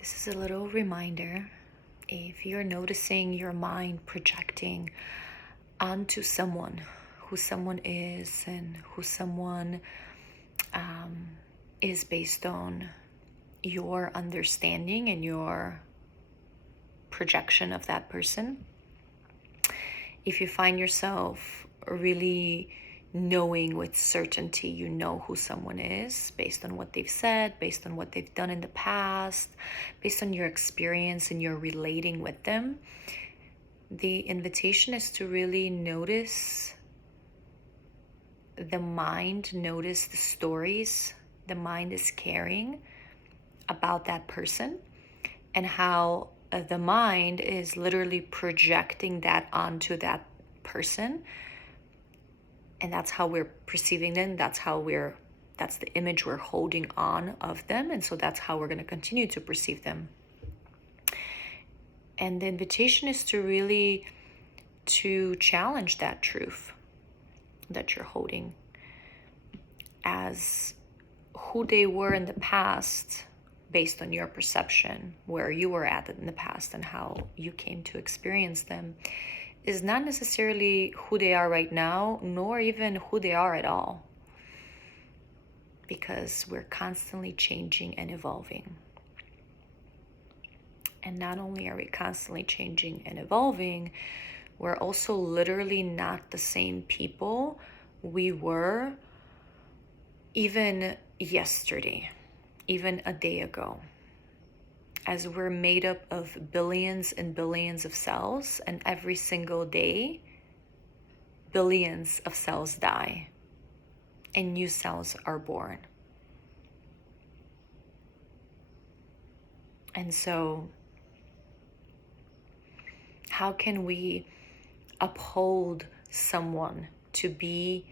This is a little reminder. If you're noticing your mind projecting onto someone, who someone is and who someone is based on your understanding and your projection of that person, if you find yourself really knowing with certainty you know who someone is based on what they've said, based on what they've done in the past, based on your experience and you're relating with them, the invitation is to really notice the mind, notice the stories the mind is carrying about that person, and how the mind is literally projecting that onto that person. And that's how we're perceiving them. That's the image we're holding on of them. And so that's how we're going to continue to perceive them. And the invitation is to really to challenge that truth that you're holding as who they were in the past based on your perception, where you were at in the past and how you came to experience them, is not necessarily who they are right now, nor even who they are at all. Because we're constantly changing and evolving. And not only are we constantly changing and evolving, we're also literally not the same people we were even yesterday, even a day ago. As we're made up of billions and billions of cells, and every single day, billions of cells die, and new cells are born. And so, how can we uphold someone to be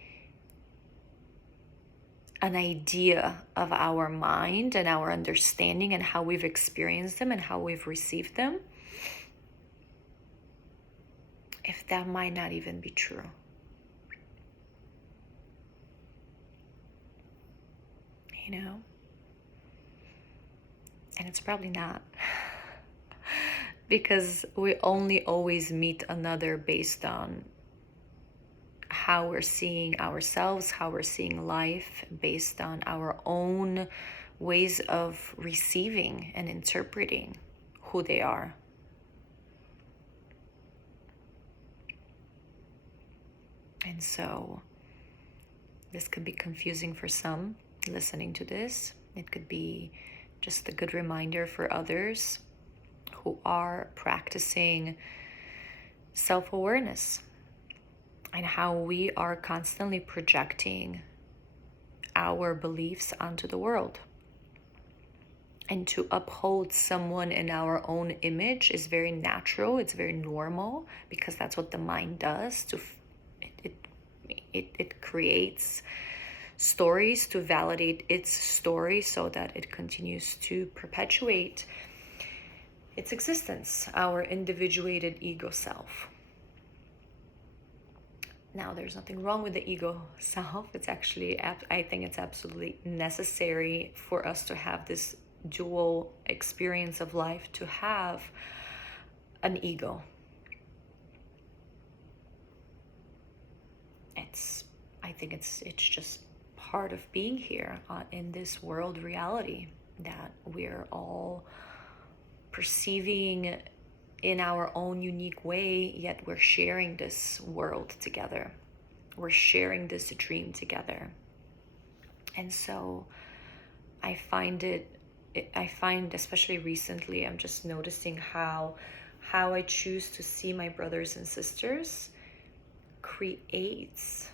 an idea of our mind and our understanding and how we've experienced them and how we've received them, if that might not even be true? You know? And it's probably not. Because we only always meet another based on how we're seeing ourselves, how we're seeing life, based on our own ways of receiving and interpreting who they are. And so this could be confusing for some listening to this. It could be just a good reminder for others who are practicing self-awareness and how we are constantly projecting our beliefs onto the world. And to uphold someone in our own image is very natural, it's very normal, because that's what the mind does. It creates stories to validate its story so that it continues to perpetuate its existence, our individuated ego self. Now, there's nothing wrong with the ego self. It's actually, I think it's absolutely necessary for us to have this dual experience of life, to have an ego. I think it's just part of being here in this world reality that we're all perceiving in our own unique way, yet we're sharing this world together. We're sharing this dream together. And so I find especially recently, I'm just noticing how I choose to see my brothers and sisters creates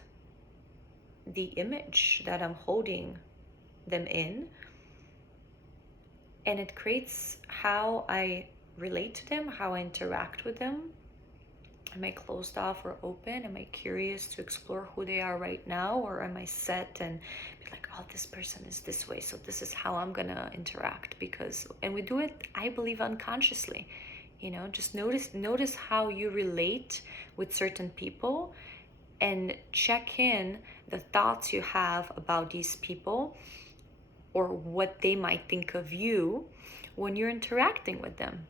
the image that I'm holding them in. And it creates how I relate to them, how I interact with them. Am I closed off or open? Am I curious to explore who they are right now? Or am I set and be like, oh, this person is this way, so this is how I'm gonna interact? And we do it, I believe, unconsciously. Just notice how you relate with certain people, and check in the thoughts you have about these people or what they might think of you when you're interacting with them.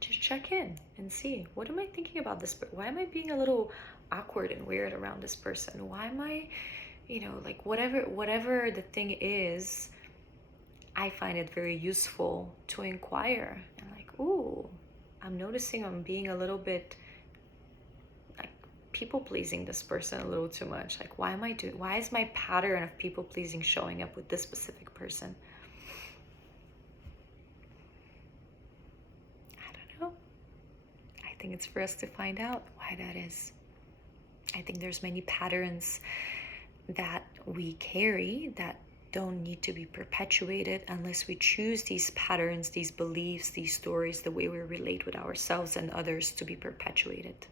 Just check in and see, what am I thinking about this? Why am I being a little awkward and weird around this person? Why am I, like whatever the thing is, I find it very useful to inquire and like, ooh, I'm noticing I'm being a little bit like people pleasing this person a little too much. Like, why is my pattern of people pleasing showing up with this specific person? I don't know. I think it's for us to find out why that is. I think there's many patterns that we carry that don't need to be perpetuated unless we choose these patterns, these beliefs, these stories, the way we relate with ourselves and others to be perpetuated.